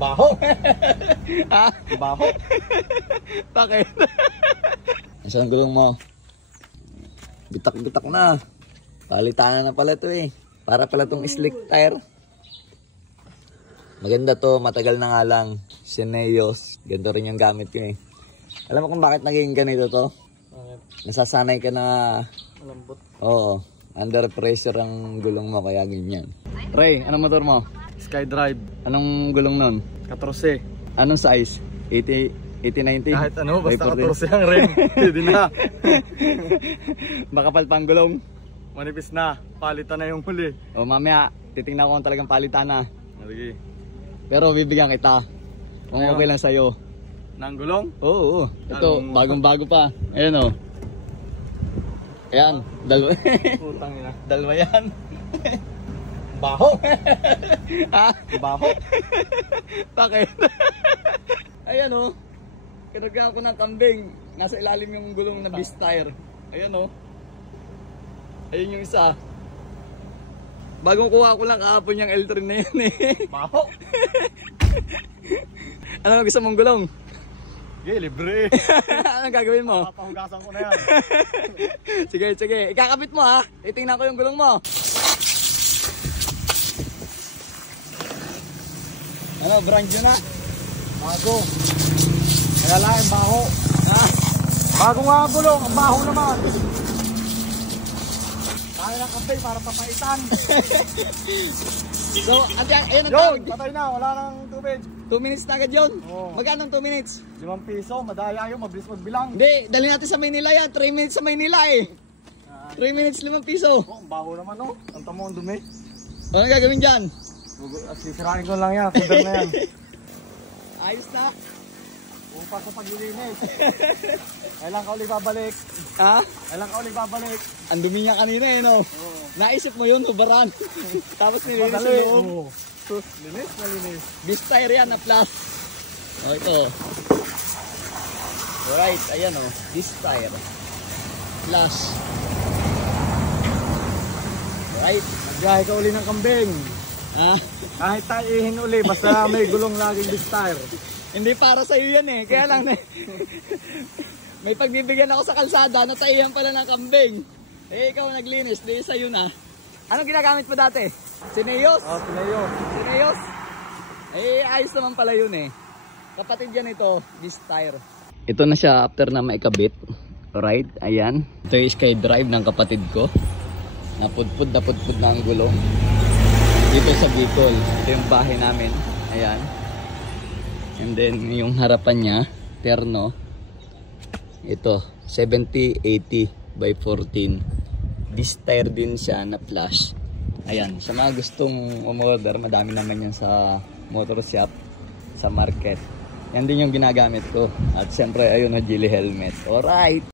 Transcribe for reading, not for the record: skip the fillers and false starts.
Baho. Ha? Baho. Bakit? Saan gulong mo? Bitak-bitak na. Palitan na pala to eh. Para pala tong slick tire. Maganda to, matagal na nga lang. Sineos. Ganda rin yung gamit ko eh. Alam mo kung bakit naging ganito to? Nasasanay ka na. Malambot. Oo. Under pressure ang gulong mo kaya ganyan. Ray, anong motor mo? Skydrive. Anong gulong nun? 14. Anong size? 80-90? Kahit ano, basta 14 ang rim. Pwede na. Makapal pang gulong. Manipis na. Palitan na yung huli. O mamaya, titingnan ko kung talagang palitan na. Sige. Pero bibigyan kita. Kung okay lang sa'yo. Nang gulong? Oo. Ito, bagong-bago pa. Ayan o. Ayan, dalawa. Putang ina. Dalawa yan. Baho. Ha? Baho. Bakit? Ayan o. Kinagyan ko ng kambing. Nasa ilalim yung gulong na beast tire. Ayan o. Ayun yung isa. Bagong kuha ko lang kahapon yung L3 na yan eh. Baho. Ano gusto mong gulong? Sige, libre. Anong gagawin mo? Papahugasan ko na yan. Sige, sige. Ikakabit mo ha. Itingnan ko yung gulong mo. Ano, brand new na? Bago. Kaya lang yung baho. Ha? Bago nga ang gulong. Ang baho naman. Kaya ng kape para papaitan. So, ayan ang Yun, tawag. patay na. Wala nang tubig. 2 minutes na agad yun. Oo. Magkano 2 minutes? 5 piso. Madaya yun. Mabilis magbilang. Hindi, dali natin sa Maynila yan. 3 minutes sa Maynila eh. 3 minutes, 5 piso. Oh, ang baho naman oh. Ang tamo ang dumi. Ano gagawin dyan? Sisirain ko lang yan. Kunder na yan. Ayos na. Upas sa paglilinis. Kailan ka ulit babalik? Ha? Kailan ka ulit babalik? Ang dumi niya kanina eh no? Oo. Naisip mo yun, hubaran. Tapos nilinis Madali. sa loob. Oo. Linis na linis. Beast tire yan na plus. O ito. Alright, ayan o. Beast tire. Plus. Alright. Magbiyahe ka uli ng kambing. Ah, Kahit taihin uli, basta may gulong laging big tire. hindi para sa'yo yan eh. Kaya lang may pagbibigyan ako sa kalsada na taihan pala ng kambing. Eh ikaw naglinis, di sa'yo na. Anong ginagamit mo dati? Sineos? Oh, tinayo. Sineos? Eh ayos naman pala yun eh. Kapatid yan ito, Beast tire. Ito na siya after na maikabit. Alright, ayan. Ito yung Skydrive ng kapatid ko. Napudpud na ang gulong. Dito sa Bicol. Ito yung bahay namin. Ayan. And then yung harapan niya, terno. Ito, 70-80 by 14. This tire din siya na flash. Ayan, sa mga gustong umorder, madami naman yan sa motor shop, sa market. Yan din yung ginagamit ko. At siyempre, ayun na, Geely helmet. Alright!